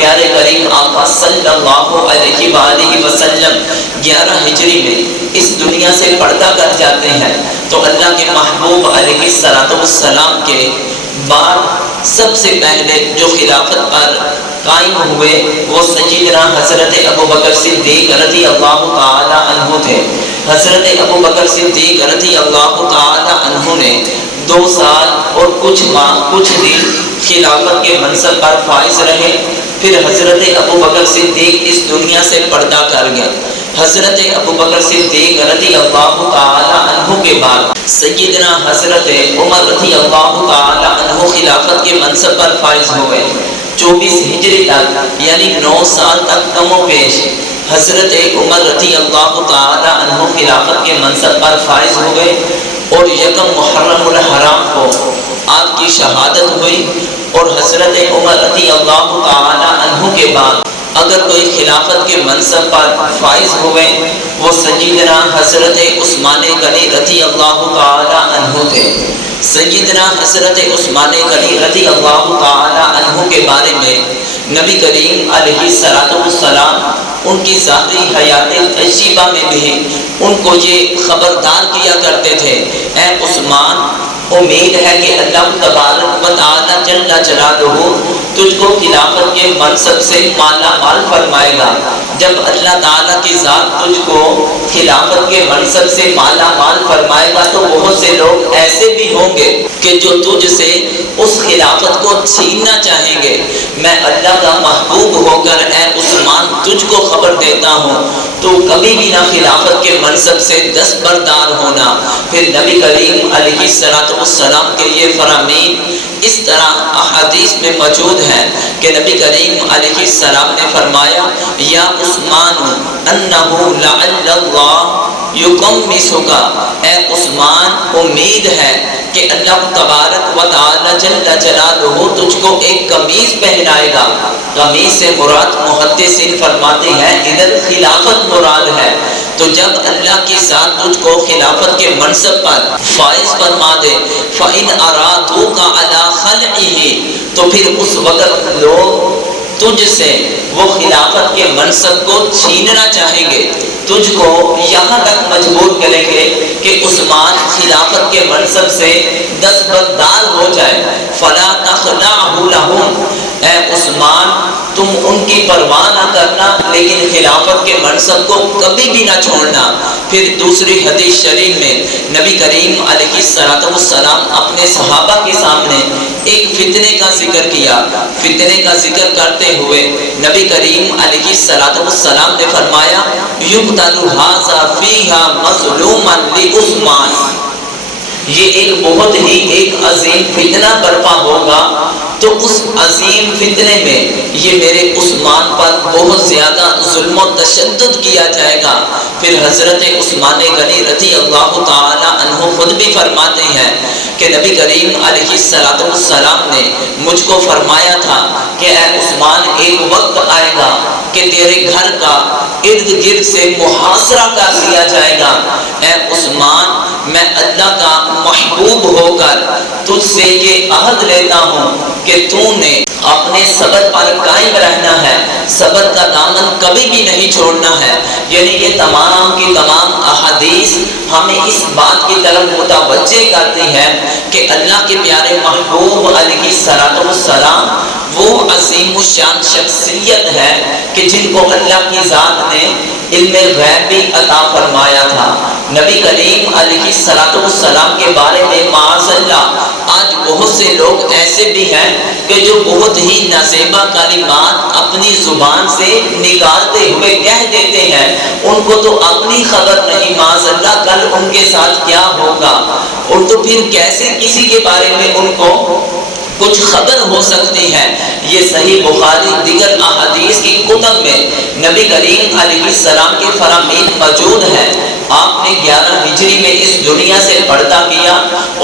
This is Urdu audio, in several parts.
پیارے کریم آقا صلی اللہ علیہ وآلہ وسلم 11 ہجری میں اس دنیا سے پردہ کر جاتے ہیں تو اللہ کے محبوب علیہ السلام کے بعد سب سے پہلے جو خلافت پر قائم ہوئے وہ سیدنا حضرت ابوبکر صدیق رضی اللہ تعالی عنہ تھے۔ حضرت ابوبکر صدیق رضی اللہ تعالی عنہ نے 2 سال اور کچھ ماہ کچھ دن خلافت کے منصب پر فائز رہے، پھر حضرت ابوبکر صدیق اس دنیا سے پردہ کر گئے۔ حضرت ابوبکر صدیق رضی اللہ تعالی عنہ کے بعد سیدنا حضرت عمر رضی اللہ تعالی عنہ خلافت کے منصب پر فائز ہوئے۔ 24 ہجری تک یعنی 9 سال تک کم و بیش حضرت عمر رضی اللہ تعالی عنہ خلافت کے منصب پر فائز ہوئے، اور 1 محرم الحرام کو آپ کی شہادت ہوئی۔ اور حضرت عمر رضی اللہ تعالی عنہ کے بعد اگر کوئی خلافت کے منصب پر فائز ہوئے وہ سیدنا حضرت عثمان غنی رضی اللہ تعالی عنہ تھے۔ سیدنا حضرت عثمان غنی رضی اللہ تعالی عنہ کے بارے میں نبی کریم علیہ السلام ان کی ظاہری حیات طیبہ میں بھی ان کو یہ خبردار کیا کرتے تھے، اے عثمان، امید ہے کہ اللہ تبارک و تعالی جل جلالہ تجھ کو خلافت کے منصب سے مالا مال فرمائے گا۔ جب اللہ تعالیٰ کی ذات تجھ کو خلافت کے منصب سے مالا مال فرمائے گا تو بہت سے لوگ ایسے بھی ہوں گے کہ جو تجھ سے اس خلافت کو چھیننا چاہیں گے۔ میں اللہ کا محبوب ہو کر اے عثمان تجھ کو خبر دیتا ہوں تو کبھی بھی نہ خلافت کے منصب سے دستبردار ہونا۔ پھر نبی کریم علیہ السلام کے یہ فرامین اس طرح احادیث میں موجود ہے کہ نبی کریم علیہ السلام نے فرمایا، یا عثمان انہ لعل اللہ یکمسک، اے عثمان امید ہے کہ اللہ تبارک و تعالی جل جلالہ تجھ کو ایک قمیص پہنائے گا۔ قمیص سے مراد محدثین فرماتے ہیں ادھر خلافت مراد ہے۔ تو جب اللہ کی ذات تجھ کو خلافت کے منصب پر فائز فرما دے فَإِنْ أَرَادُوكَ عَلَى خَلْعِهِ، تو پھر اس وقت لوگ تجھ سے وہ خلافت کے منصب کو چھیننا چاہیں گے، تجھ کو یہاں تک مجبور کریں گے کہ عثمان خلافت کے منصب سے دستبردار ہو جائے۔ فَلَا تَخْلَعْهُ لَهُمْ، اے عثمان تم ان کی پرواہ نہ کرنا لیکن خلافت کے منصب کو کبھی بھی نہ چھوڑنا۔ پھر دوسری حدیث شریف میں نبی کریم علیہ السلام اپنے صحابہ کے سامنے ایک فتنے کا ذکر کیا۔ فتنے کا ذکر کرتے ہوئے نبی کریم علیہ السلام نے فرمایا، یقتل ھذا فیھا مظلوما لعثمان، یہ ایک بہت ہی ایک عظیم فتنہ برپا ہوگا تو اس عظیم فتنے میں یہ میرے عثمان پر بہت زیادہ ظلم و تشدد کیا جائے گا۔ پھر حضرت عثمان غنی رضی اللہ تعالی عنہ خود بھی فرماتے ہیں کہ نبی کریم علیہ السلام نے مجھ کو فرمایا تھا کہ اے عثمان ایک وقت آئے گا کہ تیرے گھر کا ارد گرد سے محاصرہ کر لیا جائے گا۔ اے عثمان میں اللہ کا محبوب ہو کر تجھ سے یہ عہد لیتا ہوں کہ تو نے اپنے صبر پر قائم رہنا ہے، صبر کا دامن کبھی بھی نہیں چھوڑنا ہے۔ یعنی یہ تمام کی تمام احادیث ہمیں اس بات کی طرف متوجہ کرتی ہے کہ اللہ کے پیارے محبوب علیہ السلام وہ عظیم الشان شخصیت ہے کہ جن کو اللہ کی ذات نے علم غیب بھی عطا فرمایا تھا۔ نبی کریم علیہ السلام کے بارے میں معاذ اللہ آج بہت سے لوگ ایسے بھی ہیں کہ جو بہت ہی نازیبا کلمات اپنی زبان سے نکالتے ہوئے کہہ دیتے ہیں، ان کو تو اپنی خبر نہیں معاذ اللہ کل ان کے ساتھ کیا ہوگا، اور تو پھر کیسے کسی کے بارے میں ان کو کچھ خبر ہو سکتی ہے۔ یہ صحیح بخاری دیگر احادیث کی کتب میں نبی کریم علیہ السلام کے فرامین موجود ہیں۔ آپ نے 11 ہجری میں اس دنیا سے پردہ کیا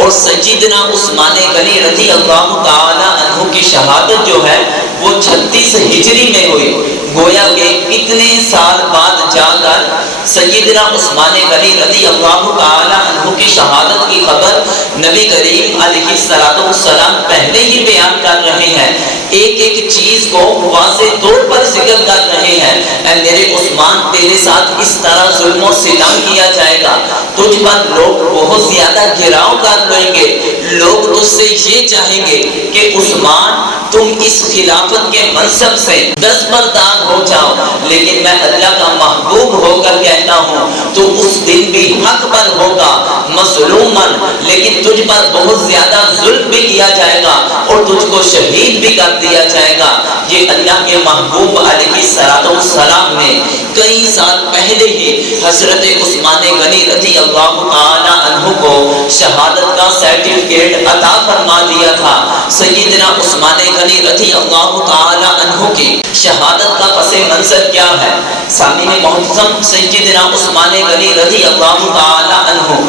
اور سیدنا عثمان غنی رضی اللہ تعالی عنہ کی شہادت جو ہے وہ 36 ہجری میں ہوئی۔ گویا کہ کتنے سال بعد جا کر سیدنا عثمان غنی رضی اللہ تعالی عنہ کی شہادت کی خبر نبی کریم علیہ السلام پہلے ہی بیان کر رہے ہیں ایک ایک چیز کو واضح طور پر ذکر کر رہے ہیں۔ اے میرے عثمان، تیرے ساتھ اس طرح ظلم و ستم کیا جائے گا، تجھ پر لوگ بہت زیادہ گھراؤ کر لیں گے، لوگ تجھ سے یہ چاہیں گے کہ عثمان تم اس خلافت کے منصب سے دستبردار ہو جاؤ، لیکن میں اللہ کا محبوب ہو کر کہتا ہوں تو اس دن بھی حق پر ہوگا مظلومن، لیکن تجھ پر بہت زیادہ ظلم بھی کیا جائے گا اور تجھ کو شہید بھی کر دیا جائے گا۔ یہ اللہ کے محبوب علیہ السلام نے کئی سال پہلے ہی حضرت عثمان غنی رضی اللہ تعالی عنہ کو شہادت کا سرٹیفکیٹ عطا فرما دیا تھا۔ سیدنا عثمان غنی رضی اللہ تعالی عنہ کی شہادت کا پس منظر کیا ہے؟ سامعین محترم، سیدنا عثمان غنی رضی اللہ تعالی عنہ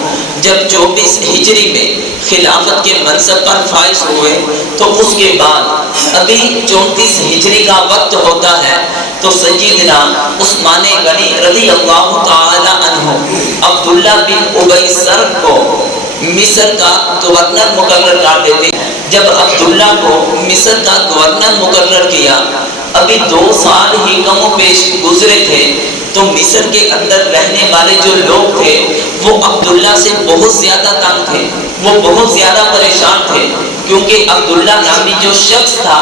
جب 24 ہجری میں خلافت کے منصب پر فائز ہوئے تو اس کے بعد ابھی 34 ہجری کا وقت ہوتا ہے، تو سیدنا عثمان غنی رضی اللہ تعالی عنہ عبداللہ بن ابی سرح کو مصر کا گورنر مقرر کر دیتے ہیں۔ جب عبداللہ کو مصر کا گورنر مقرر کیا، ابھی 2 سال ہی کم و بیش گزرے تھے، تو مصر کے اندر رہنے والے جو لوگ تھے وہ عبداللہ سے بہت زیادہ تنگ تھے، وہ بہت زیادہ پریشان تھے، کیونکہ عبداللہ نامی جو شخص تھا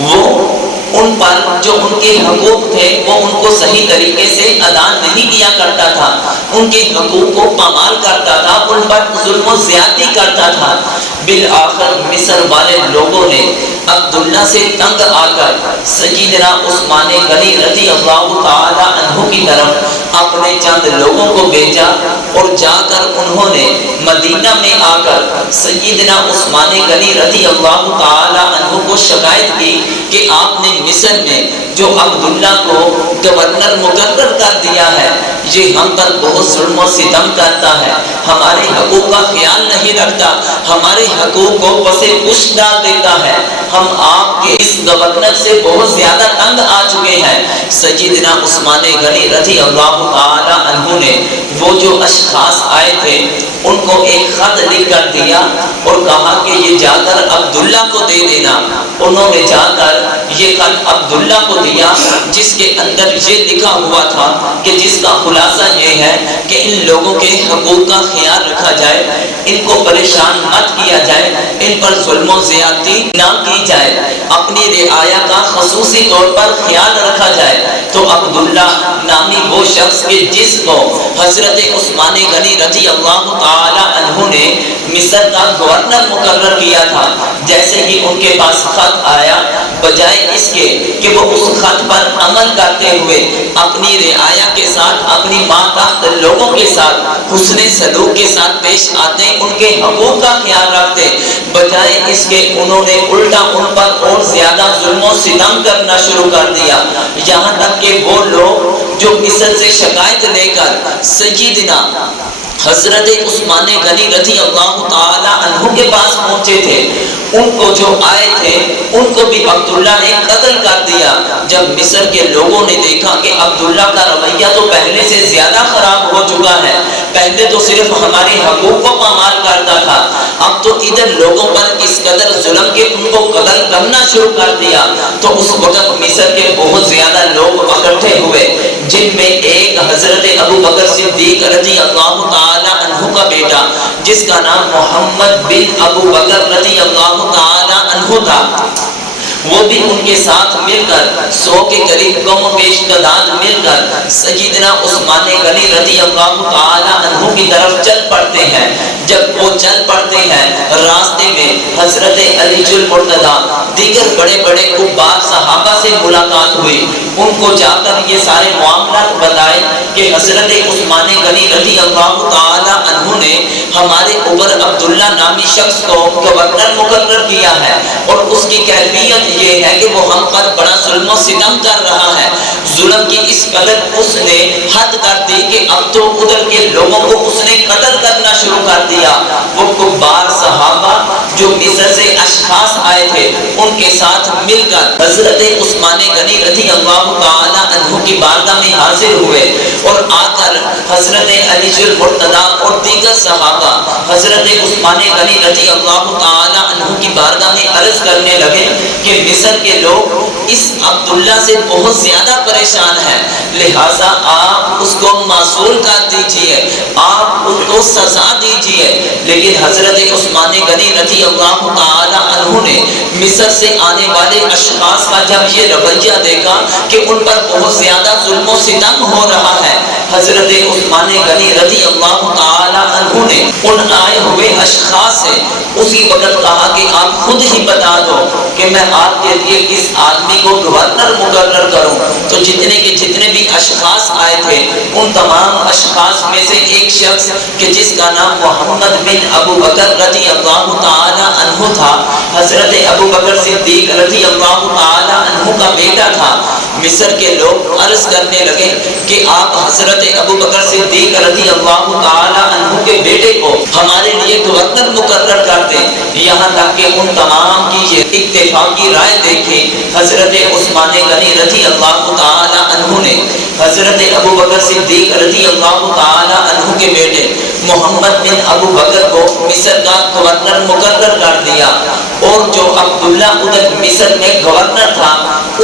وہ ان پر جو ان کے حقوق تھے وہ ان کو صحیح طریقے سے ادا نہیں کیا کرتا تھا، ان کے حقوق کو پامال کرتا تھا، ان پر ظلم و زیادتی کرتا تھا۔ بالآخر مصر والے لوگوں نے عبداللہ سے تنگ آ کر سیدنا عثمان غنی رضی اللہ تعالی عنہ کی طرف اپنے چند لوگوں کو بھیجا، اور جا کر انہوں نے مدینہ میں آ کر سیدنا عثمان غنی رضی اللہ تعالی عنہ کو شکایت کی کہ آپ نے مصر میں جو عبداللہ کو گورنر مقرر کر دیا ہے یہ ہم پر بہت ظلم و ستم کرتا ہے، ہمارے حقوق کا خیال نہیں رکھتا، ہمارے حقوق کو پسے پش ڈال دیتا ہے، ہم آپ کے اس گورنر سے بہت زیادہ تنگ آ چکے ہیں۔ سیدنا عثمان غنی رضی اللہ تعالی عنہ نے وہ جو اشخاص آئے تھے ان کو ایک خط لکھ کر دیا اور کہا کہ یہ جا کر عبداللہ کو دے دینا۔ انہوں نے جا کر یہ خط عبداللہ کو دیا، جس کے اندر یہ لکھا ہوا تھا کہ جس کا خلاصہ یہ ہے کہ ان لوگوں کے حقوق کا خیال رکھا جائے، ان کو پریشان مت کیا جائے، ان پر ظلم و زیادتی نہ کی جائے، اپنی رعایا کا خصوصی طور پر خیال رکھا جائے۔ تو عبداللہ نامی وہ شخص کے جس کو حضرت عثمان غنی رضی اللہ تعالی عنہ نے مصر کا گورنر مقرر کیا تھا، جیسے ہی ان کے پاس خط آیا، بجائے اس کے کہ وہ اس خط پر عمل کرتے ہوئے اپنی رعایا کے ساتھ، اپنی ماتحت لوگوں کے ساتھ حسن سلوک کے ساتھ پیش آتے، ان کے حقوق کا خیال رکھتے، بجائے اس کے انہوں نے الٹا ان پر اور زیادہ ظلم و ستم کرنا شروع کر دیا، یہاں تک کہ وہ لوگ جو مصر سے شکایت لے کر سیدنا حضرت عثمان غنی رضی اللہ تعالی عنہ کے پاس پہنچے تھے، ان کو جو آئے تھے ان کو بھی عبداللہ نے قتل کر دیا۔ جب مصر کے لوگوں نے دیکھا کہ عبداللہ کا رویہ تو پہلے سے زیادہ خراب ہو چکا ہے، پہلے تو صرف ہماری حقوق کو پامال کرتا تھا، اب تو ادھر لوگوں پر اس قدر ظلم کے ان کو قتل کرنا شروع کر دیا، تو اس وقت مصر کے بہت زیادہ لوگ اکٹھے ہوئے، جن میں ایک حضرت ابو بکر صدیق رضی اللہ تعالی عنہ کا بیٹا جس کا نام محمد بن ابو بکر رضی اللہ تعالی عنہ تھا، وہ بھی ان کے ساتھ مل کر 100 کے قریب کم و بیش تعداد مل کر سیدنا عثمان غنی رضی اللہ تعالی عنہ کی طرف چل پڑتے ہیں۔ جب وہ چل پڑتے ہیں، راستے میں حضرت علی المرتضیٰ دیگر بڑے بڑے کبار صحابہ سے ملاقات ہوئی، ان کو جا کر یہ سارے معاملات بتائے کہ حضرت عثمان غنی رضی اللہ تعالی عنہ نے ہمارے اوپر عبداللہ نامی شخص کو گورنر مقرر کیا ہے، اور اس کی کیفیت یہ ہے کہ وہ ہم پر بڑا ظلم و ستم کر رہا ہے، ظلم کی اس قدر اس نے حد کر دی کہ اب تو ادھر کے لوگوں کو اس نے قتل کرنا شروع کر دیا۔ وہ کبار صحابہ جو مصر سے اشخاص آئے تھے ان کے ساتھ مل کر حضرت عثمان غنی رضی اللہ تعالی عنہ کی بارگاہ میں حاضر ہوئے اور آ کر حضرت علی المرتضی اور دیگر صحابہ حضرت عثمان غنی رضی اللہ تعالی عنہ کی بارگاہ میں عرض کرنے لگے کہ مصر کے لوگ اس عبداللہ سے بہت زیادہ پریشان ہیں، لہٰذا آپ اس کو معزول کر دیجئے، آپ ان کو سزا دیجئے۔ لیکن حضرت عثمان غنی رضی اللہ تعالی عنہ نے مصر سے آنے والے اشخاص کا جب یہ رویہ دیکھا کہ ان پر بہت زیادہ ظلم و ستم ہو رہا ہے، حضرت عثمان غنی رضی اللہ تعالی عنہ نے ان آئے ہوئے اشخاص سے اسی وقت کہا کہ آپ خود ہی بتا دو کہ میں آپ کے لیے کس آدمی کو گورنر مقرر کروں۔ تو جتنے کے جتنے بھی اشخاص آئے تھے ان تمام اشخاص میں سے ایک شخص کہ جس کا نام محمد بن ابو بکر رضی اللہ تعالی عنہ تھا، حضرت ابو بکر صدیق رضی اللہ تعالی عنہ کا بیٹا تھا، مصر کے لوگ عرض کرنے لگے کہ آپ حضرت ابو بکر صدیق رضی اللہ تعالی عنہ کے بیٹے کو ہمارے لیے گورنر مقرر کر دیں۔ یہاں تک کہ ان تمام کی یہ اتفاقی رائے دیکھی حضرت عثمان غنی رضی اللہ تعالی عنہ نے حضرت ابو بکر صدیق رضی اللہ تعالی عنہ کے بیٹے محمد بن ابو بکر کو مصر کا گورنر مقرر کر دیا، اور جو عبداللہ ادھر مصر میں گورنر تھا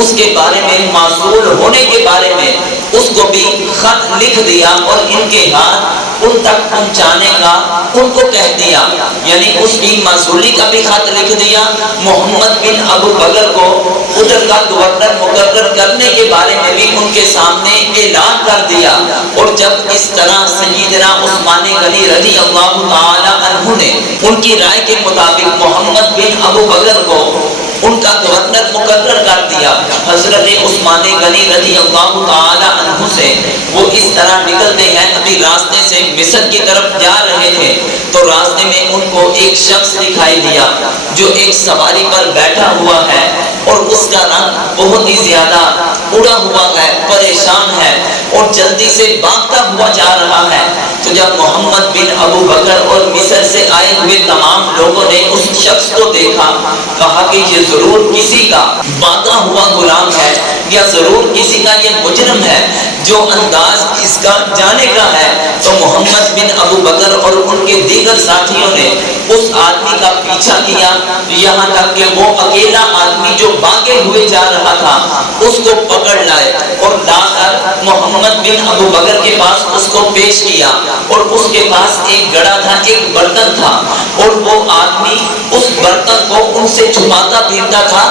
اس کے بارے میں معزول ہونے کے بارے میں اس کو بھی خط لکھ دیا اور ان کے ہاتھ ان تک پہنچانے کا ان کو کہہ دیا، یعنی اس کی معزولی کا بھی خط لکھ دیا، محمد بن ابو بکر کو ادھر کا گورنر مقرر کرنے کے بارے میں بھی ان کے سامنے اعلان کر دیا۔ اور جب اس طرح سیدنا عثمان غنی رضی اللہ تعالی عنہ نے ان کی رائے کے مطابق محمد بن ابو بکر کو ان کا گورنر مقرر کر دیا، حضرت عثمان غنی رضی اللہ تعالی عنہ سے وہ اس طرح نکلتے ہیں، ابھی راستے سے مصر کی طرف جا رہے تھے تو راستے میں ان کو ایک شخص دکھائی دیا جو ایک سواری پر بیٹھا ہوا ہے اور اس کا رنگ بہت ہی زیادہ اڑا ہوا ہے، پریشان ہے اور جلدی سے بھاگتا ہوا جا رہا ہے۔ تو جب محمد بن ابو بکر اور مصر سے آئے ہوئے تمام لوگوں نے اس شخص کو دیکھا، کہا کہ یہ ضرور کسی کا بھاگا ہوا غلام ہے یا ضرور کسی کا یہ مجرم ہے جو انداز اس کا جانے کا ہے۔ تو محمد بن ابو بکر اور ان کے دیگر ساتھیوں نے اس آدمی کا پیچھا کیا یہاں تک کہ وہ اکیلا آدمی جو بھاگے ہوئے جا رہا تھا اس کو پکڑ لائے اور لا کر محمد بن ابو بکر کے پاس اس کو پیش کیا، اور اس کے پاس ایک گڑا تھا، ایک برتن تھا، اور وہ آدمی اس برتن کو ان سے چھپاتا پھرتا تھا،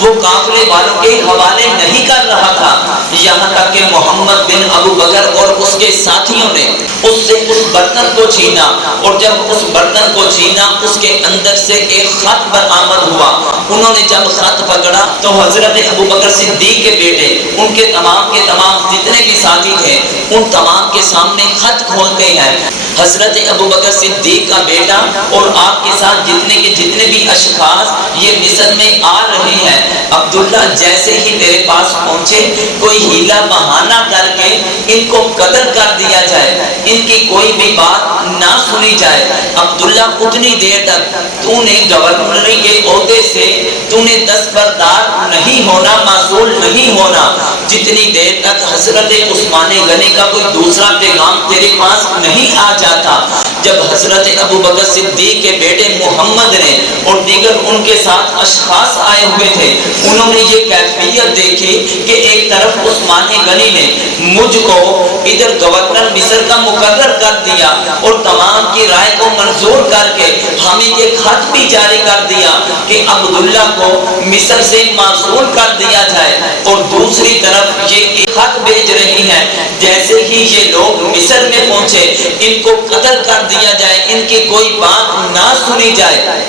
وہ قافلے والوں کے حوالے نہیں کر رہا تھا، یہاں تک کہ محمد بن ابو بکر اور اس کے ساتھیوں نے اس سے اس برتن کو چھینا، اور جب اس برتن کو چھینا اس کے اندر سے ایک خط برآمد ہوا۔ انہوں نے جب خط پکڑا تو حضرت ابو بکر صدیق کے بیٹے ان کے تمام جتنے بھی ساتھی تھے ان تمام کے سامنے خط کھولتے ہیں۔ حضرت ابو بکر صدیق کا بیٹا اور آپ کے ساتھ جتنے بھی اشخاص یہ مصر میں آ رہے ہیں، عبداللہ جیسے ہی تیرے پاس پہنچے کوئی ہیلا بہانہ کر کے ان کو قتل کر دیا جائے، ان کی کوئی بھی بات نہ سنی جائے۔ عبداللہ اتنی دیر تک تو نے گورنری کے عہدے سے تو نے دستبردار نہیں ہونا، معزول نہیں ہونا، جتنی دیر تک حضرت عثمان غنی کا کوئی دوسرا پیغام تیرے پاس نہیں آ جاتا۔ جب حضرت ابو بکر صدیق کے بیٹے محمد نے اور دیگر ان کے ساتھ اشخاص آئے ہوئے تھے، انہوں نے یہ کیفیت دیکھی کہ ایک طرف عثمان غنی نے مجھ کو ادھر گورنر مصر کا مقرر کر دیا اور تمام کی رائے کو منظور کر کے ہمیں یہ خط بھی جاری کر دیا کہ عبداللہ کو مصر سے معزول کر دیا جائے، اور دوسری طرف یہ خط بھیج رہی ہیں جیسے ہی یہ لوگ مصر میں پہنچے ان کو قتل کر دیا جائے، ان کی کوئی بات نہ سنی جائے۔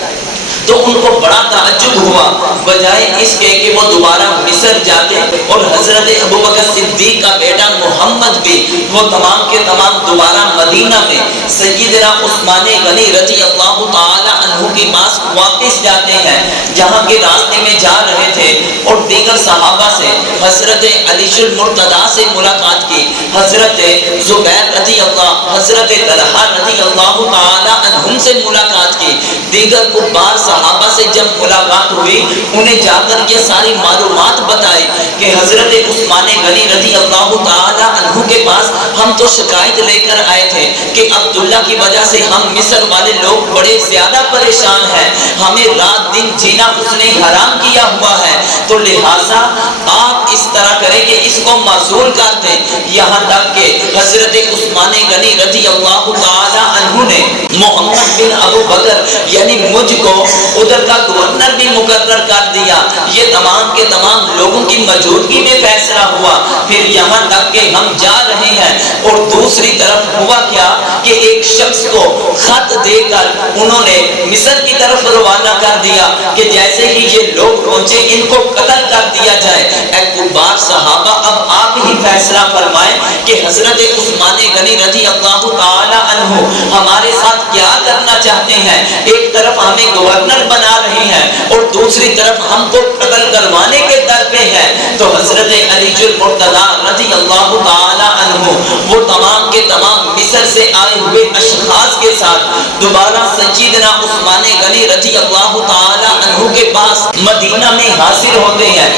تو ان کو بڑا تعجب ہوا، بجائے اس کے کہ وہ دوبارہ مصر جاتے اور حضرت ابو بکر صدیق کا بیٹا محمد بھی وہ تمام کے تمام دوبارہ مدینہ میں سیدنا عثمان غنی رضی اللہ تعالی عنہ کے پاس واپس جاتے ہیں، جہاں کے راستے میں جا رہے تھے اور دیگر صحابہ سے حضرت علی المرتضیٰ سے ملاقات کی، حضرت زبیر رضی اللہ، حضرت طلحہ رضی اللہ تعالی عنہم سے ملاقات کی، دیگر کبار صحابہ سے جب ملاقات ہوئی انہیں جا کر یہ ساری معلومات بتائی کہ حضرت عثمان غنی رضی اللہ تعالی عنہ کے پاس ہم تو شکایت لے کر آئے تھے کہ عبداللہ کی وجہ سے ہم مصر والے لوگ بڑے زیادہ پریشان ہیں، ہمیں رات دن جینا اس نے حرام کیا ہوا ہے، تو لہٰذا آپ اس طرح کریں کہ اس کو معزول کر دیں۔ یہاں تک کہ حضرت عثمان غنی رضی اللہ تعالی عنہ نے محمد بن ابو بکر یعنی مجھ کو ادھر کا گورنر بھی مقرر کر دیا۔ یہ تمام کے تمام لوگوں کی موجودگی میں فیصلہ ہوا۔ پھر یہاں تک کہ ہم جا رہے ہیں اور دوسری طرف ہوا کیا کہ ایک شخص کو خط دے کر انہوں نے مصر کی طرف روانہ کر دیا کہ جیسے ہی یہ لوگ پہنچے ان کو قتل کر دیا جائے۔ اے کبار صحابہ، اب آپ ہی فیصلہ فرمائیں کہ حضرت عثمان غنی رضی اللہ تعالی عنہ ہمارے ساتھ کیا کرنا چاہتے ہیں؟ ایک طرف ہمیں گورنر بنا رہے ہیں اور دوسری طرف ہم کو قتل کروانے کے در پہ ہے۔ تو حضرت علی المرتضیٰ رضی اللہ تعالی عنہ وہ تمام کے تمام مصر سے آئے ہوئے اشخاص کے ساتھ دوبارہ سیدنا عثمان غنی رضی اللہ تعالی عنہ کے پاس مدینہ میں حاضر ہوتے ہیں۔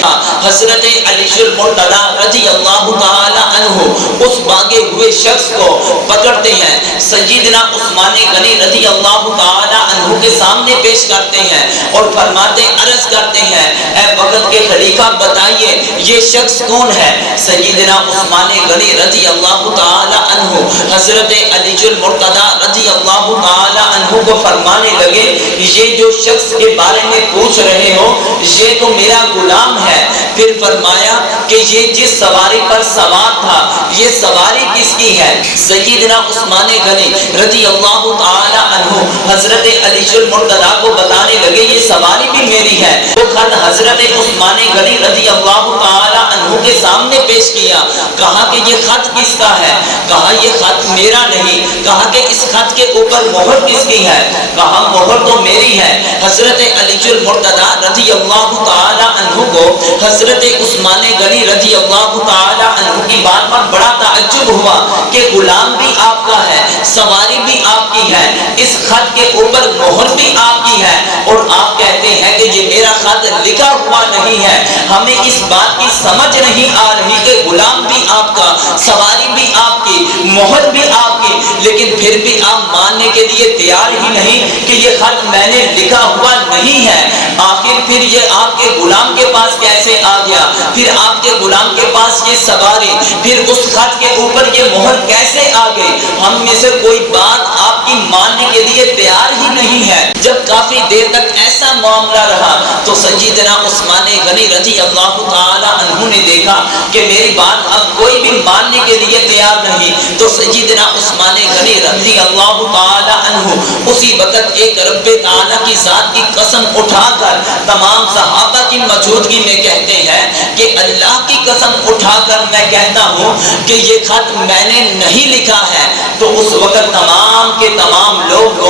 حضرت علی المرتضیٰ رضی اللہ تعالی عنہ اس بھاگے ہوئے شخص کو پکڑتے ہیں، سیدنا عثمان غنی رضی اللہ تعالی عنہ کے سامنے پیش کرتے ہیں اور فرماتے عرض کرتے ہیں اے وقت کے خلیفہ بتائیے یہ شخص کون ہے؟ سیدنا عثمان غنی رضی اللہ تعالی عنہ حضرت علی المرتضیٰ رضی اللہ تعالی عنہ کو فرمانے لگے یہ جو شخص کے بارے میں پوچھ رہے ہو یہ تو میرا غلام ہے۔ پھر فرمایا کہ یہ جس سواری پر سوار تھا یہ سواری کس کی ہے؟ سیدنا عثمان غنی رضی اللہ تعالی عنہ حضرت علی المرتضیٰ کو بتانے لگے یہ سواری بھی میری ہے۔ وہ خط حضرت عثمان غنی رضی اللہ تعالی عنہ کے سامنے پیش کیا، کہا کہ یہ خط کس کا ہے؟ کہا یہ خط میرا نہیں۔ کہا کہ اس خط کے اوپر مہر کس کی ہے؟ کہا مہر تو میری ہے۔ حضرت علی المرتضیٰ رضی اللہ تعالی عنہ کو حضرت عثمان غنی رضی اللہ تعالی عنہ کی بات پر بڑا تعجب ہوا کہ غلام بھی آپ کا ہے، سواری بھی آپ کی ہے، اس خط کے اوپر مہر بھی آپ کی ہے اور آپ کہتے ہیں کہ یہ میرا خط لکھا ہوا نہیں ہے۔ ہمیں اس بات کی سمجھ نہیں آ رہی کہ غلام بھی آپ کا، سواری بھی آپ کی، مہر بھی آپ کی، لیکن پھر بھی آپ ماننے کے لیے تیار ہی نہیں کہ یہ خط میں نے لکھا ہوا نہیں ہے۔ آخر پھر یہ آپ کے غلام کے پاس کیسے آ گیا؟ پھر آپ کے غلام کے پاس یہ سواری، پھر اس خط کے اوپر یہ مہر کیسے آ گئی؟ ہم میں سے کوئی بات آپ کی ماننے کے لیے تیار ہی نہیں ہے۔ جب کافی دیر تک ایسا معاملہ رہا تو سیدنا عثمان غنی رضی اللہ تعالی عنہ نے دیکھا کہ میری بات اب کوئی بھی ماننے کے لیے تیار نہیں، تو سیدنا عثمان غنی رضی اللہ تعالی عنہ اسی وقت ایک رب تعالی کی ذات کی قسم اٹھا کر تمام صحابہ کی موجودگی میں کہتے ہیں کہ اللہ کی قسم اٹھا کر میں کہتا ہوں کہ یہ خط میں نے نہیں لکھا ہے۔ تو اس وقت تمام کے تمام لوگ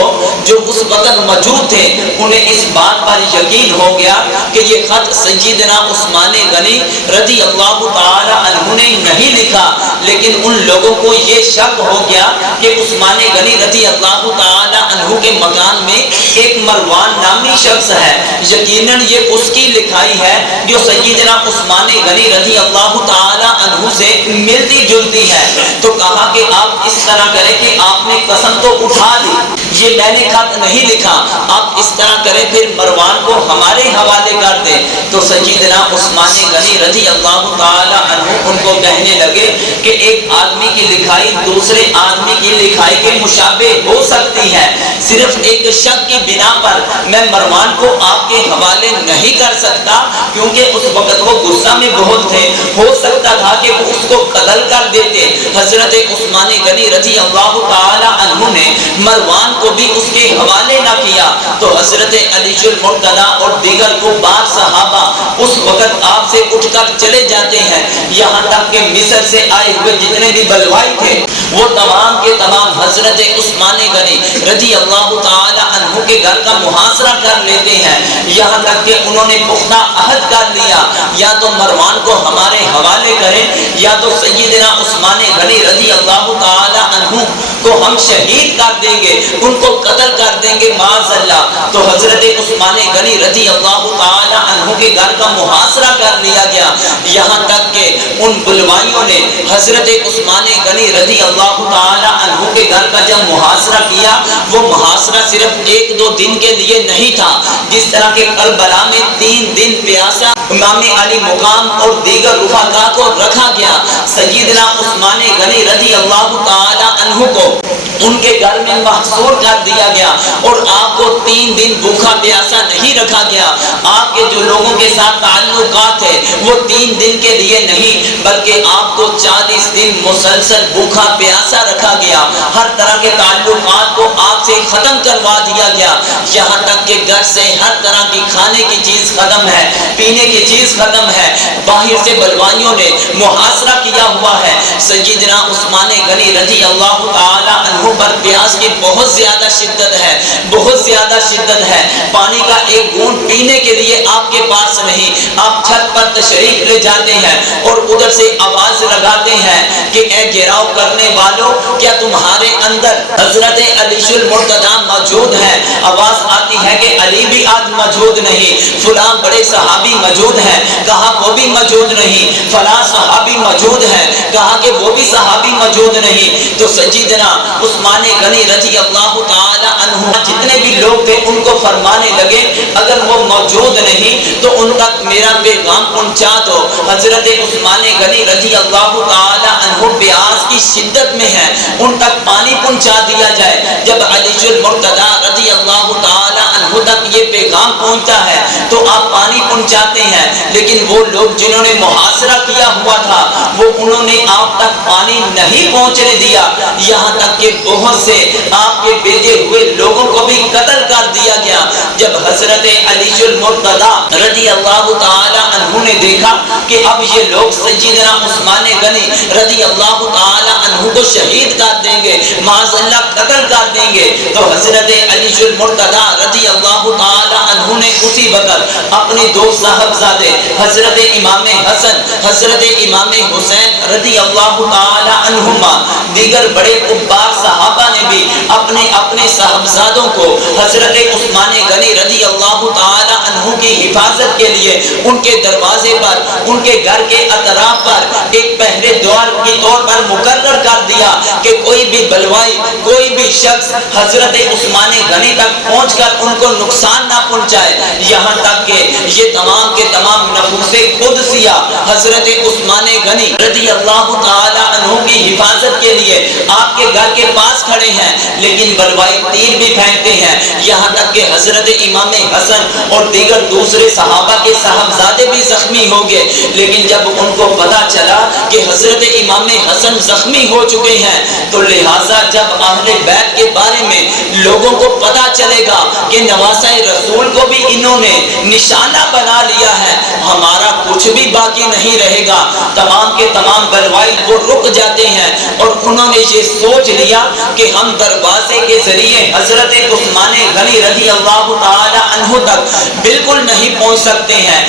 جو اس وقت موجود تھے انہیں اس بات پر یقین ہو گیا کہ یہ خط سیدنا عثمان غنی رضی اللہ تعالی عنہ نے نہیں لکھا، لیکن ان لوگوں کو یہ شک ہو گیا کہ عثمان غنی رضی اللہ تعالی عنہ کے مکان میں ایک مروان نامی شخص ہے، یقیناً یہ اس کی لکھائی ہے جو سیدنا عثمان غنی رضی اللہ تعالی عنہ سے ملتی جلتی ہے۔ تو کہا کہ آپ اس طرح کریں کہ آپ نے قسم تو اٹھا لی، یہ میں نے خط نہیں لکھا، آپ اس طرح کریں پھر مروان کو ہمارے حوالے کر دیں۔ تو سیدنا عثمان غنی رضی اللہ تعالی عنہ ان کو کہنے لگے کہ ایک آدمی کی لکھائی دوسرے آدمی کی لکھائی کے مشابہ ہو سکتی ہے، صرف ایک شک کی بنا پر میں مروان کو آپ کے حوالے نہیں کر سکتا، کیونکہ اس وقت وہ غصہ میں بہت تھے، ہو سکتا تھا کہ وہ اس کو قتل کر دیتے۔ حضرت عثمان غنی رضی اللہ تعالی عنہ نے مروان کو بھی اس کے حوالے نہ کیا۔ تو حضرت علی المرتضیٰ اور دیگر کبار صحابہ اس وقت آپ سے اٹھ کر چلے جاتے ہیں، یہاں تک کہ مصر سے آئے ہوئے جتنے بھی بلوائی تھے وہ تمام کے تمام حضرت عثمان غنی رضی اللہ تعالی عنہ کے گھر کا محاصرہ کر لیتے ہیں، یہاں تک کہ انہوں نے پختہ عہد کر لیا یا تو مروان کو ہمارے حوالے کریں یا تو سیدنا عثمان غنی رضی اللہ تعالی عنہ کو ہم شہید کر دیں گے، ان کو قتل کر دیں گے معاذ اللہ۔ تو حضرت عثمان غنی رضی اللہ تعالی عنہ کے گھر کا محاصرہ کر لیا گیا، یہاں تک کہ ان بلوائیوں نے حضرت عثمان غنی رضی اللہ تعالی عنہ کے گھر کا جب محاصرہ کیا، وہ محاصرہ صرف 1-2 دن کے لیے نہیں تھا، جس طرح کہ کربلا میں 3 دن پیاسا امام علی مقام اور دیگر رفقا کو رکھا گیا، سیدنا عثمان غنی رضی اللہ تعالی عنہ کو ان کے گھر میں محصور کر دیا گیا اور آپ کو 3 دن بھوکا پیاسا نہیں رکھا گیا۔ آپ کے جو لوگوں کے ساتھ تعلقات ہے وہ 3 دن کے لیے نہیں بلکہ آپ کو 40 دن مسلسل بھوکا پیاسا رکھا گیا، ہر طرح کے تعلقات کو آپ سے ختم کروا دیا گیا، یہاں تک کہ گھر سے ہر طرح کی کھانے کی چیز ختم ہے، پینے کی چیز ختم ہے، باہر سے بلوائیوں نے محاصرہ کیا ہوا ہے۔ سیدنا عثمان غنی رضی اللہ تعالی عنہ پر پیاس کی بہت زیادہ شدت ہے، بہت زیادہ شدت ہے، پانی کا ایک گھونٹ پینے کے لیے آپ کے پاس نہیں، آپ چھت پر تشریف لے جاتے ہیں اور ادھر سے آواز لگاتے ہیں کہ اے گھیراؤ کرنے والوں، کیا تمہارے اندر حضرت علی المرتضیٰ موجود ہے؟ آواز آتی ہے کہ علی بھی آج موجود نہیں، فلاں بڑے صحابی موجود ہیں، کہا وہ بھی موجود نہیں، فلاں صحابی موجود ہے، کہا کہ وہ بھی صحابی موجود نہیں۔ تو سیدنا عثمان غنی رضی اللہ تعالی عنہ جتنے بھی لوگ تھے ان کو فرمانے لگے اگر وہ موجود نہیں تو ان تک میرا پیغام پہنچا دو۔ حضرت عثمان غنی رضی اللہ تعالی عنہ پیاس کی شدت میں ہے، ان تک پانی پہنچا دیا جائے۔ جب علی المرتضیٰ رضی اللہ تعالی عنہ تک یہ پیغام پہنچتا ہے تو آپ پانی پہنچاتے ہیں، لیکن وہ لوگ جنہوں نے محاصرہ کیا ہوا تھا وہ انہوں نے آپ تک پانی نہیں پہنچنے دیا، یہاں تک کہ بہت سے آپ کے بھیجے ہوئے لوگوں کو بھی قتل کر دیا گیا۔ جب حضرت علی المرتضیٰ رضی اللہ تعالی عنہ نے دیکھا کہ اب یہ لوگ سیدنا عثمان غنی رضی اللہ تعالی عنہ کو شہید کر دیں گے، معاذ اللہ قتل کر دیں گے، تو حضرت علی المرتضیٰ رضی اللہ تعالی عنہ نے اسی وقت اپنے 2 صاحبزادے حضرت امام حسن حضرت امام حسین رضی اللہ تعالی عنہما، دیگر بڑے کبار صحابہ نے بھی اپنے اپنے صاحبزادوں کو حضرت عثمان غنی رضی اللہ تعالی عنہ کی حفاظت کے لیے ان کے دروازے پر، ان کے گھر کے اطراف پر ایک پہرے دار کے طور پر مقرر کر دیا کہ کوئی بھی بلوائی، کوئی بھی شخص حضرت عثمان غنی تک پہنچ کر ان کو نقصان نہ پہنچائے، یہاں تک کہ یہ تمام کے تمام نفوس قدسیہ حضرت عثمان غنی رضی اللہ تعالی عنہ کی حفاظت کے لیے آپ کے گھر کے پاس کھڑے ہیں، لیکن بلوائی تیر بھی پھینکتے ہیں، یہاں تک کہ حضرت امام حسن اور دیگر دوسرے صحابہ کے صاحبزادے بھی زخمی ہو گئے۔ لیکن جب ان کو پتا چلا کہ حضرت امام حسن زخمی ہو چکے ہیں تو لہٰذا جب اہل بیت کے بارے میں لوگوں کو پتا چلے گا کہ نواسہ رسول کو بھی انہوں نے نشانہ بنا لیا ہے، ہمارا کچھ بھی باقی نہیں رہے گا، تمام کے تمام بلوائی وہ رک جاتے ہیں اور انہوں نے یہ سوچ لیا کہ ہم دروازے کے ذریعے حضرت عثمان غنی رضی اللہ تعالی عنہ تک بالکل نہیں پہنچ سکتے ہیں۔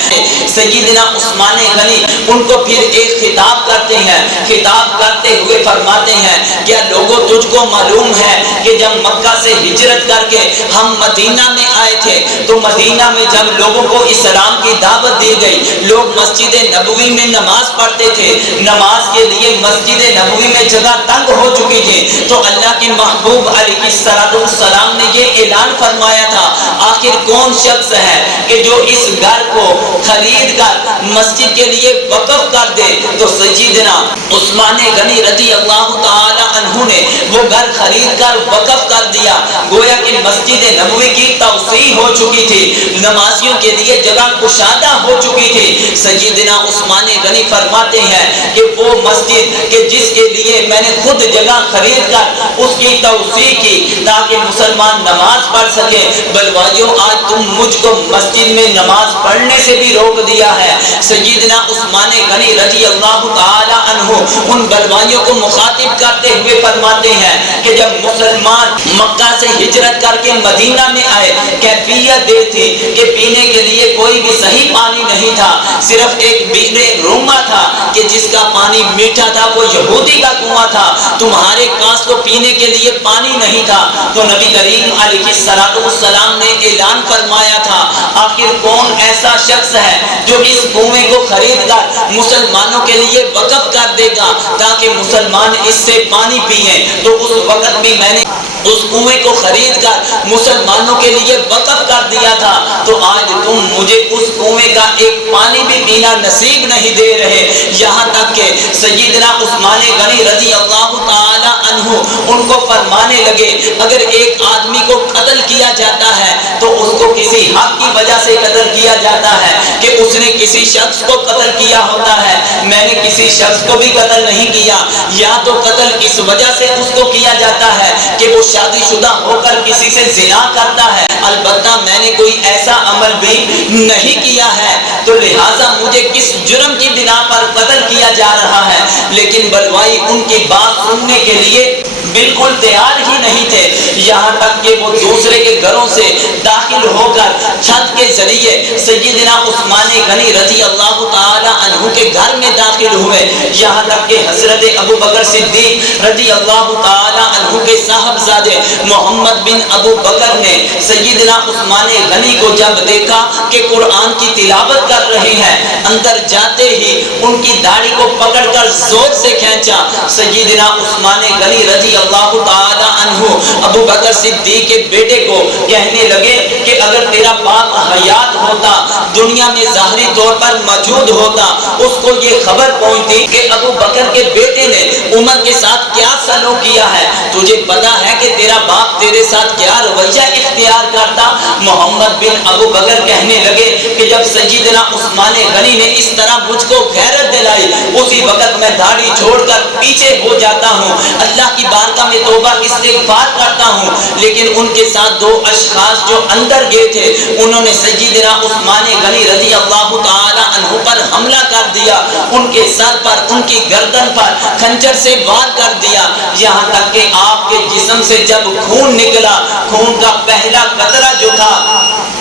سیدنا عثمان غنی ان کو پھر ایک خطاب کرتے ہیں، خطاب کرتے ہوئے فرماتے ہیں کیا لوگوں تجھ کو معلوم ہے کہ جب مکہ سے ہجرت کر کے ہم مدینہ میں آئے تھے تو مدینہ میں جب لوگوں کو اسلام کی دعوت دی گئی، لوگ مسجد نبوی میں نماز پڑھتے تھے، نماز کے لیے مسجد نبوی میں جگہ تنگ ہو چکی تھی، تو اللہ کے محبوب علیہ السلام نے یہ اعلان فرمایا تھا آخر کون شخص ہے کہ جو اس گھر کو خرید کر مسجد کے لیے وقف کر دے، تو سیدنا عثمان غنی رضی اللہ تعالی عنہ نے وہ گھر خرید کر وقف کر دیا، گویا کہ مسجد نبوی کی توسیع ہو چکی تھی، نمازیوں کے لیے جگہ کشادہ ہو چکی تھی۔ سیدنا عثمان عثمان غنی فرماتے ہیں کہ وہ مسجد کہ جس کے لیے میں نے خود جگہ خرید کر اس کی توسیع کی تاکہ مسلمان نماز پڑھ سکے، بلوائیوں آج تم مجھ کو مسجد میں نماز پڑھنے سے بھی روک دیا ہے۔ سیدنا عثمان غنی رضی اللہ تعالی عنہ ان بلوائیوں کو مخاطب کرتے ہوئے فرماتے ہیں کہ جب مسلمان مکہ سے ہجرت کر کے مدینہ میں آئے، کیفیت یہ تھی کہ پینے کے لیے کوئی بھی صحیح پانی نہیں تھا، صرف ایک بئر روما تھا کہ جس کا پانی میٹھا تھا، وہ یہودی کا کنواں تھا، تمہارے پاس تو پینے کے لیے پانی نہیں تھا۔ تو نبی کریم علیہ السلام نے اعلان فرمایا تھا، آخر کون ایسا شخص ہے جو اس کنویں کو خرید کر مسلمانوں کے لیے وقف کر دے گا تاکہ مسلمان اس سے پانی پئیں؟ تو اس وقت بھی میں نے اس کنویں کو خرید کر مسلمانوں کے لیے وقف کر دیا تھا، تو آج تم مجھے اس کنویں کا ایک پانی بھی پینا نصیب نہیں دے رہے۔ یہاں تک کہ سیدنا عثمان غنی رضی اللہ تعالی عنہ ان کو فرمانے لگے، اگر ایک آدمی کو قتل کیا جاتا ہے تو اس کو کسی حق کی وجہ سے قتل کیا جاتا ہے کہ اس نے کسی شخص کو قتل کیا ہوتا ہے، میں نے کسی شخص کو بھی قتل نہیں کیا، یا تو قتل اس وجہ سے اس کو کیا جاتا ہے کہ وہ شادی شدہ ہو کر کسی سے زنا کرتا ہے، البتہ میں نے کوئی ایسا عمل بھی نہیں کیا ہے، تو لہٰذا مجھے کس جرم کی بنا پر قتل کیا جا رہا ہے۔ لیکن بلوائی ان کی بات سننے کے لیے بالکل تیار ہی نہیں تھے، یہاں تک کہ وہ دوسرے کے گھروں سے داخل ہو کر چھت کے ذریعے سیدنا عثمان غنی رضی اللہ تعالی عنہ کے گھر میں داخل ہوئے، یہاں تک کہ حضرت ابو بکر صدیق رضی اللہ تعالی عنہ کے صاحبزادے محمد بن ابو بکر نے سیدنا عثمان غنی کو جب دیکھا کہ قرآن کی تلاوت کر رہے ہیں، اندر جاتے ہی ان کی داڑھی کو پکڑ کر زور سے کھینچا۔ سیدنا عثمان غنی رضی اللہ تعالی عنہ ابو بکر صدیق کے بیٹے کو کہنے لگے کہ اگر تیرا باپ حیات ہوتا، دنیا میں ظاہری طور پر موجود ہوتا، اس کو یہ خبر پہنچتی کہ ابو بکر کے بیٹے نے عمر کے ساتھ کیا سلوک کیا ہے، تجھے پتا ہے کہ تیرا باپ تیرے ساتھ کیا رویہ اختیار کرتا۔ محمد بن ابو بکر کہنے لگے کہ جب سیدنا عثمان غنی نے اس طرح مجھ کو غیرت دلائی، اسی وقت میں داڑھی چھوڑ کر پیچھے ہو جاتا ہوں، اللہ کی بارگاہ میں توبہ استغفار کرتا ہوں۔ لیکن ان کے ساتھ دو اشخاص جو اندر گئے تھے، انہوں نے سیدنا عثمان غنی رضی اللہ تعالی عنہ پر حملہ کر دیا، ان کے سر پر، ان کی گردن پر خنجر سے وار کر دیا، یہاں تک کہ آپ کے جسم سے جب خون نکلا، خون کا پہلا قطرہ جو تھا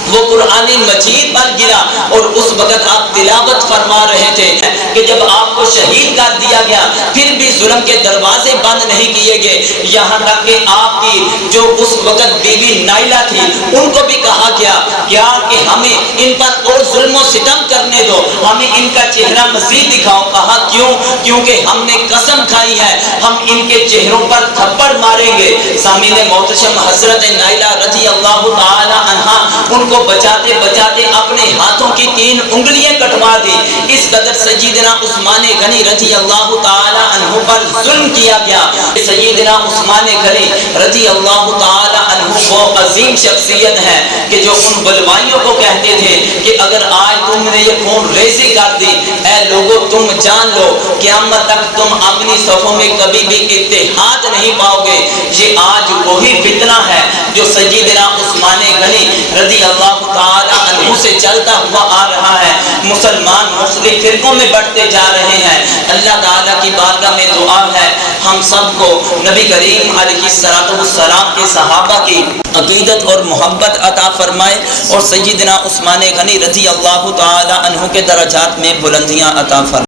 وہ قرآن مجید پر گرا، اور اس وقت آپ تلاوت فرما رہے تھے کہ جب آپ کو شہید کر دیا گیا پھر بھی ظلم کے دروازے بند نہیں کیے گئے، یہاں تک کہ آپ کی جو اس وقت بیوی نائلہ تھی ان کو بھی کہا گیا کیا کہ ہمیں ان پر اور ظلم و ستم کرنے دو، ہمیں ان کا چہرہ مزید دکھاؤ۔ کہا کیوں؟ کیونکہ ہم نے قسم کھائی ہے ہم ان کے چہروں پر تھپڑ ماریں گے۔ سامعین محتشم، حضرت نائلہ رضی اللہ تعالی عنہا ان کو بچاتے بچاتے اپنے ہاتھوں کی 3 انگلیاں کٹوا دی، اس قدر سیدنا عثمان غنی رضی اللہ تعالی عنہ پر ظلم کیا گیا۔ سیدنا عثمان غنی رضی اللہ تعالی عنہ وہ عظیم شخصیت ہے کہ جو ان بلوائیوں کو کہتے تھے کہ اگر آج تم نے یہ خون ریزی کر دی، اے لوگو تم جان لو قیامت تک تم اپنی صفوں میں کبھی بھی اتحاد نہیں پاؤ گے۔ یہ آج وہی فتنہ ہے جو سیدنا عثمان غنی رضی اللہ تعالی عنہ سے چلتا ہوا آ رہا ہے، مسلمان مختلف فرقوں میں بڑھتے جا رہے ہیں۔ اللہ تعالیٰ کی بارگاہ میں دعا ہے ہم سب کو نبی کریم علیہ السلام کے صحابہ کی عقیدت اور محبت عطا فرمائے، اور سیدنا عثمان غنی رضی اللہ تعالی عنہ کے درجات میں بلندیاں عطا فرمائے۔